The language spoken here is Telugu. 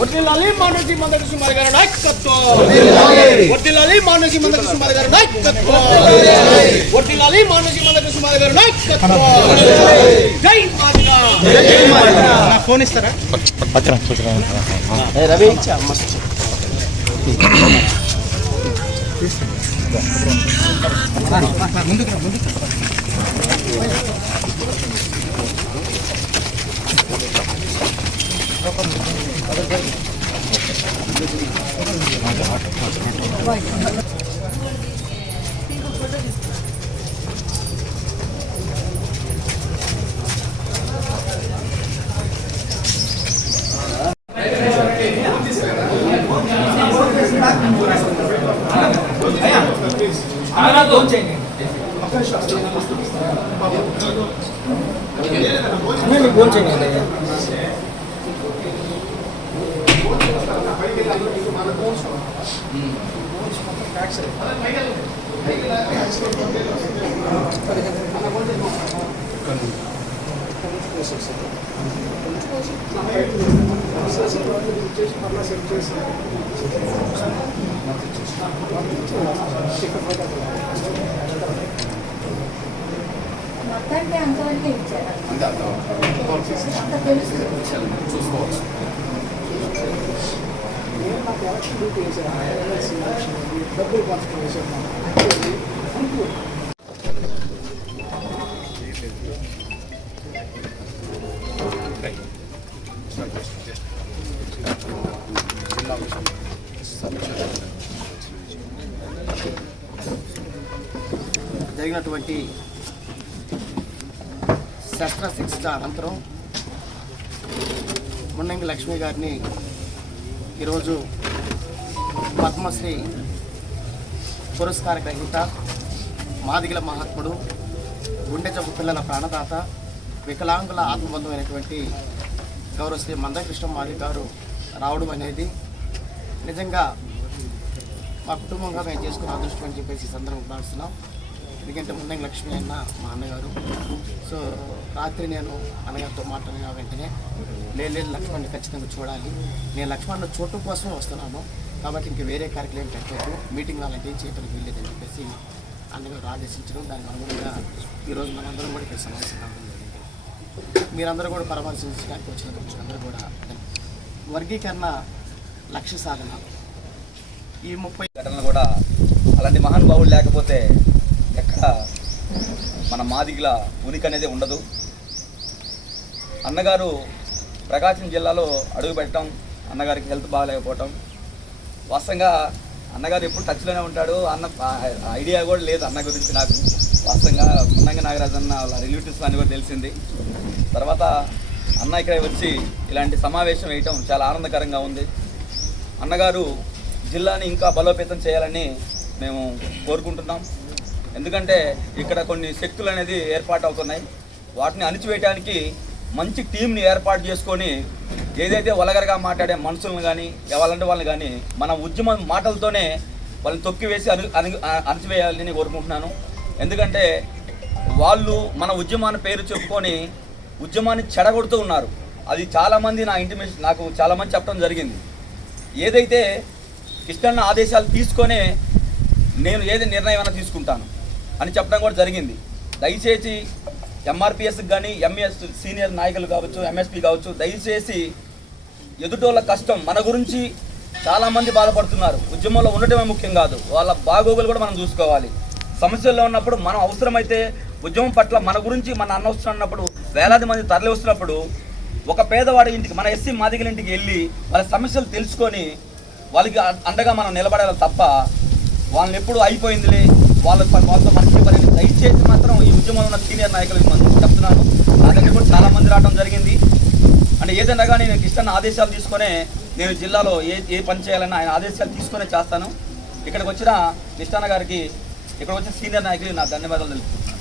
వర్ధిల్లాలి మానసి మందకృష్ణ కుమార్ గారి నాయకత్వం, వర్ధిల్లాలి మానసి మందకృష్ణ కుమార్ గారి నాయకత్వం, వర్ధిల్లాలి మానసి మందకృష్ణ కుమార్ గారి నాయకత్వం. జై మాదిగా. ఫోన్ ఇస్తారా రవి? ముందుకు ఫోన్ చేయండి. మొత్తానికి అంతవరకే ఇచ్చారు. అంత తెలుసు చూసుకోవచ్చు. డబ్బులు జరిగినటువంటి శస్త్రచికిత్స అనంతరం మున్నంగి లక్ష్మి గారిని ఈరోజు పద్మశ్రీ పురస్కార గ్రహీత, మాదిగల మహాత్ముడు, గుండె జబ్బు పిల్లల ప్రాణదాత, వికలాంగుల ఆత్మబంధమైనటువంటి గౌరవశ్రీ మందకృష్ణ మాదిగ గారు రావడం అనేది నిజంగా మా కుటుంబంగా మేము చేసుకున్న అదృష్టం అని చెప్పేసి సందర్భం భావిస్తున్నాం. ఎందుకంటే మున్నంగి లక్ష్మి అన్న మా అన్నగారు. సో రాత్రి నేను అన్నగారితో మాట్లాడిన వెంటనే లేదు లక్ష్మణ్ని ఖచ్చితంగా చూడాలి, నేను లక్ష్మణ్ని చూడటం కోసమే వస్తున్నాను, కాబట్టి ఇంక వేరే కార్యక్రమం పెట్టలేదు, మీటింగ్ అలాంటివి చేయడానికి వీల్లేదని చెప్పేసి అన్నగారు ఆదేశించడం, దానికి అనుగుణంగా ఈరోజు మనందరం కూడా ఇక్కడ సమావేశం కావడం జరిగింది. మీరందరూ కూడా పరామర్శించడానికి వచ్చినందుకు అందరూ కూడా వర్గీకరణ లక్ష్య సాధన ఈ 30 ఘటనలు కూడా అలాంటి మహానుభావులు లేకపోతే ఎక్కడ మన మాదిగల ఉనికి అనేది ఉండదు. అన్నగారు ప్రకాశం జిల్లాలో అడుగు పెట్టడం, అన్నగారికి హెల్త్ బాగాలేకపోవటం, వాస్తవంగా అన్నగారు ఎప్పుడు టచ్లోనే ఉంటాడు. అన్న ఐడియా కూడా లేదు అన్న గురించి నాకు. వాస్తవంగా మున్నంగి నాగరాజు అన్న వాళ్ళ రిలేటివ్స్ అని కూడా తెలిసింది. తర్వాత అన్న ఇక్కడ వచ్చి ఇలాంటి సమావేశం వేయటం చాలా ఆనందకరంగా ఉంది. అన్నగారు జిల్లాని ఇంకా బలోపేతం చేయాలని మేము కోరుకుంటున్నాం. ఎందుకంటే ఇక్కడ కొన్ని శక్తులు అనేది ఏర్పాటు అవుతున్నాయి. వాటిని అణిచివేయడానికి మంచి టీంని ఏర్పాటు చేసుకొని ఏదైతే వలగరగా మాట్లాడే మనుషులను కానీ ఎవరంటే వాళ్ళని కానీ మన ఉద్యమ మాటలతోనే వాళ్ళని తొక్కివేసి అణిచివేయాలని కోరుకుంటున్నాను. ఎందుకంటే వాళ్ళు మన ఉద్యమాన్ని పేరు చెప్పుకొని ఉద్యమాన్ని చెడగొడుతూ ఉన్నారు. అది చాలామంది నాకు చాలామంది చెప్పడం జరిగింది. ఏదైతే కృష్ణన్న ఆదేశాలు తీసుకొనే నేను ఏది నిర్ణయం అయినా తీసుకుంటాను అని చెప్పడం కూడా జరిగింది. దయచేసి ఎంఆర్పిఎస్కి కానీ ఎంఎస్ సీనియర్ నాయకులు కావచ్చు, ఎంఎస్పీ కావచ్చు, దయచేసి ఎదుటోళ్ళ కష్టం మన గురించి చాలామంది బాధపడుతున్నారు. ఉద్యమంలో ఉండటమే ముఖ్యం కాదు, వాళ్ళ బాగోగులు కూడా మనం చూసుకోవాలి. సమస్యల్లో ఉన్నప్పుడు మనం అవసరమైతే ఉద్యమం పట్ల మన గురించి మన అన్నవసరం వేలాది మంది తరలి వస్తున్నప్పుడు ఒక పేదవాడి ఇంటికి, మన ఎస్సీ మాదిగల ఇంటికి వెళ్ళి వాళ్ళ సమస్యలు తెలుసుకొని వాళ్ళకి అండగా మనం నిలబడాలి తప్ప వాళ్ళని ఎప్పుడు అయిపోయిందిలే వాళ్ళతో మనకి చెప్పలేను. దయచేసి మాత్రం ఈ ఉద్యమంలో ఉన్న సీనియర్ నాయకులకు చెప్తున్నాను. నా దగ్గర కూడా చాలా మంది రావడం జరిగింది. అంటే ఏదైనా కానీ నేను కృష్ణ ఆదేశాలు తీసుకునే నేను జిల్లాలో ఏ పని చేయాలన్నా ఆయన ఆదేశాలు తీసుకునే చేస్తాను. ఇక్కడికి వచ్చిన నిష్ఠాన్న గారికి, ఇక్కడ వచ్చిన సీనియర్ నాయకులు నా ధన్యవాదాలు తెలుపుతున్నాను.